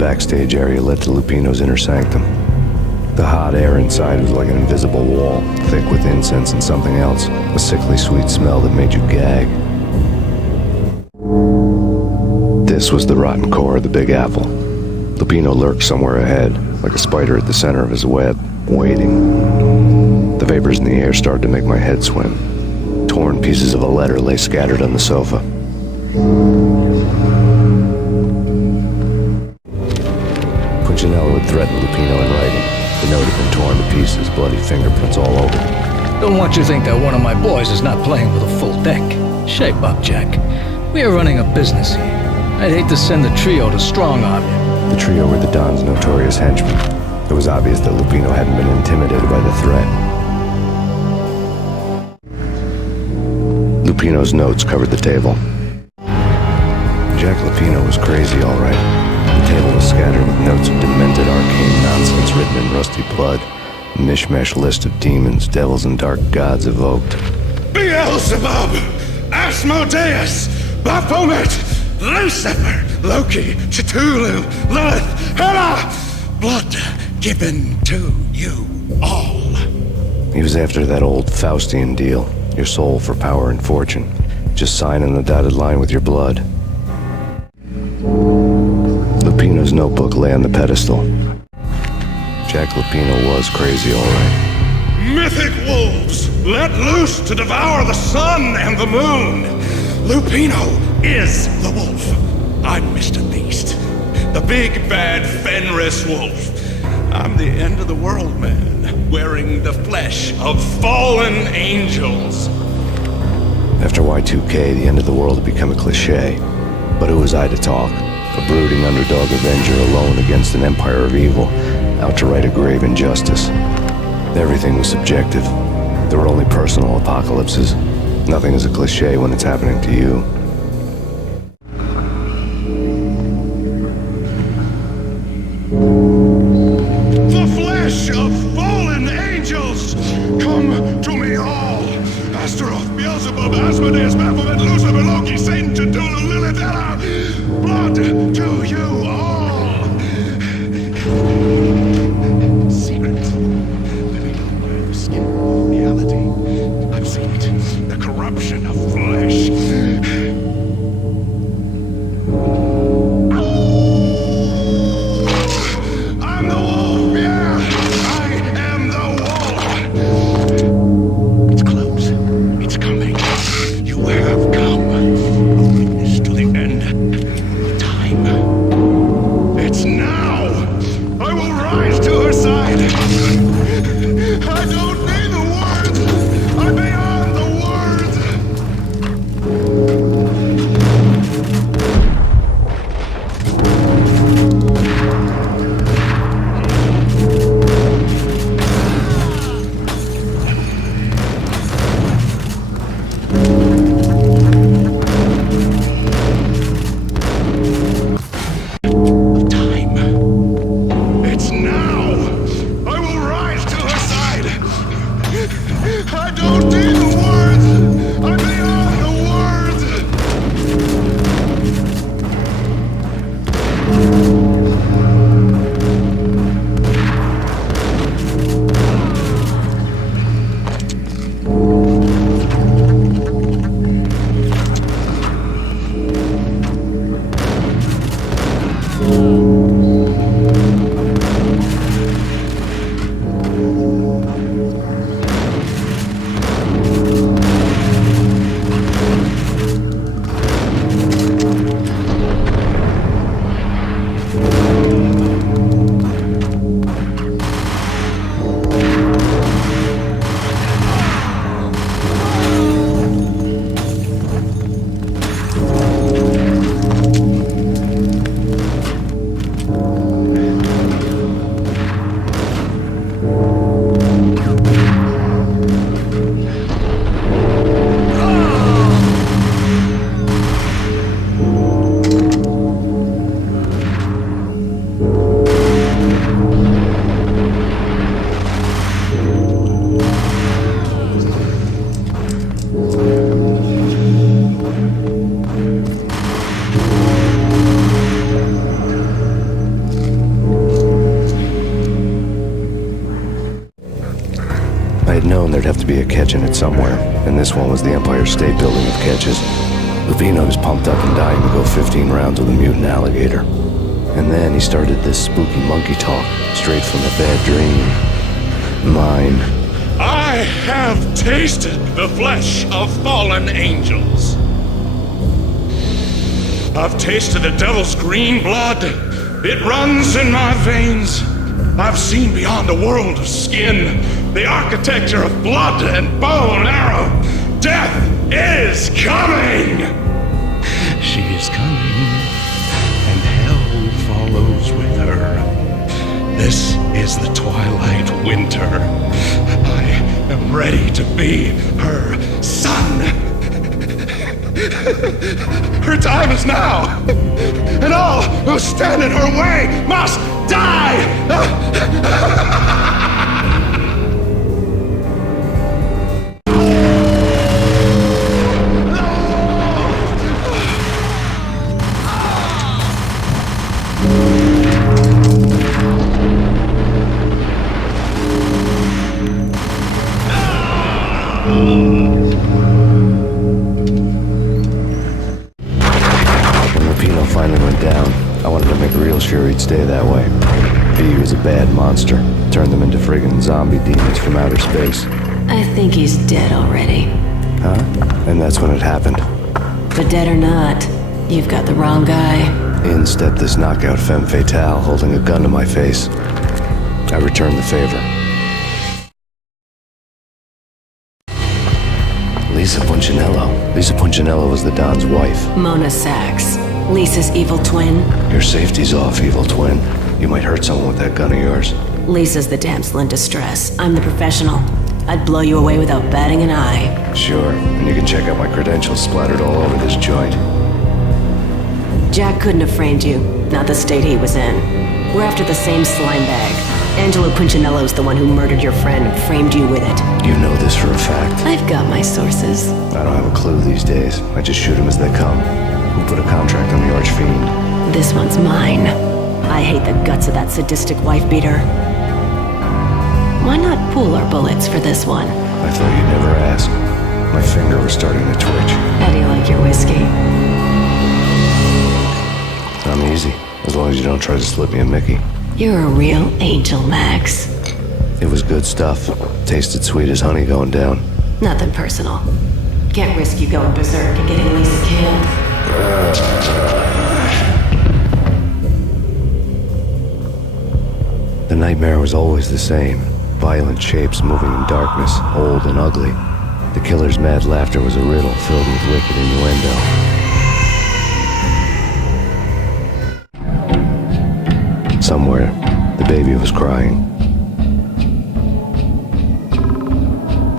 backstage area led to Lupino's inner sanctum. The hot air inside was like an invisible wall, thick with incense and something else, a sickly sweet smell that made you gag. This was the rotten core of the Big Apple. Lupino lurked somewhere ahead, like a spider at the center of his web, waiting. The vapors in the air started to make my head swim. Torn pieces of a letter lay scattered on the sofa. Punchinello had threatened Lupino in writing. The note had been torn to pieces, bloody fingerprints all over it. Don't want you to think that one of my boys is not playing with a full deck. Shape up, Jack. We are running a business here. I'd hate to send the trio to strong-arm you. The trio were the Don's notorious henchmen. It was obvious that Lupino hadn't been intimidated by the threat. Lupino's notes covered the table. Jack Lupino was crazy, all right. The table was scattered with notes of demented arcane nonsense written in rusty blood. A mishmash list of demons, devils, and dark gods evoked. Beelzebub! Asmodeus! Baphomet! Lucifer! Loki! Cthulhu! Lilith! Hela! Blood given to you all. He was after that old Faustian deal. Your soul for power and fortune. Just sign on the dotted line with your blood. Lupino's notebook lay on the pedestal. Jack Lupino was crazy, all right. Mythic wolves, let loose to devour the sun and the moon. Lupino is the wolf. I'm Mr. Beast, the big bad Fenris wolf. I'm the end of the world man, wearing the flesh of fallen angels. After Y2K, the end of the world had become a cliche. But who was I to talk? A brooding underdog avenger alone against an empire of evil, out to right a grave injustice. Everything was subjective. There were only personal apocalypses. Nothing is a cliche when it's happening to you. The flesh of fallen angels, come to me all. Astaroth, Beelzebub, Asmodeus, Baphomet, Lucifer, Loki, Satan, Cthulhu, Lilith, Hela. Blood to you all. Secret. Living under the skin of reality. I've seen it. The corruption of flesh. I had known there'd have to be a catch in it somewhere, and this one was the Empire State Building of catches. Lupino was pumped up and dying to go 15 rounds with a mutant alligator. And then he started this spooky monkey talk, straight from a bad dream. Mine. I have tasted the flesh of fallen angels. I've tasted the devil's green blood. It runs in my veins. I've seen beyond a world of skin, the architecture of blood and bow and arrow. Death is coming! She is coming, and hell follows with her. This is the twilight winter. I am ready to be her son. Her time is now, and all who stand in her way must die! Finally went down. I wanted to make real sure he'd stay that way. V was a bad monster. Turned them into friggin' zombie demons from outer space. I think he's dead already. Huh? And that's when it happened. But dead or not, you've got the wrong guy. In stepped this knockout femme fatale holding a gun to my face. I returned the favor. Lisa Punchinello. Lisa Punchinello was the Don's wife. Mona Sachs. Lisa's evil twin. Your safety's off, evil twin. You might hurt someone with that gun of yours. Lisa's the damsel in distress. I'm the professional. I'd blow you away without batting an eye. Sure, and you can check out my credentials splattered all over this joint. Jack couldn't have framed you, not the state he was in. We're after the same slime bag. Angelo Punchinello's the one who murdered your friend and framed you with it. You know this for a fact. I've got my sources. I don't have a clue these days. I just shoot them as they come. Who put a contract on the Archfiend? This one's mine. I hate the guts of that sadistic wife-beater. Why not pool our bullets for this one? I thought you'd never ask. My finger was starting to twitch. How do you like your whiskey? I'm easy, as long as you don't try to slip me a Mickey. You're a real angel, Max. It was good stuff. Tasted sweet as honey going down. Nothing personal. Can't risk you going berserk and getting Lisa killed. The nightmare was always the same. Violent shapes moving in darkness, old and ugly. The killer's mad laughter was a riddle filled with wicked innuendo. Somewhere, the baby was crying.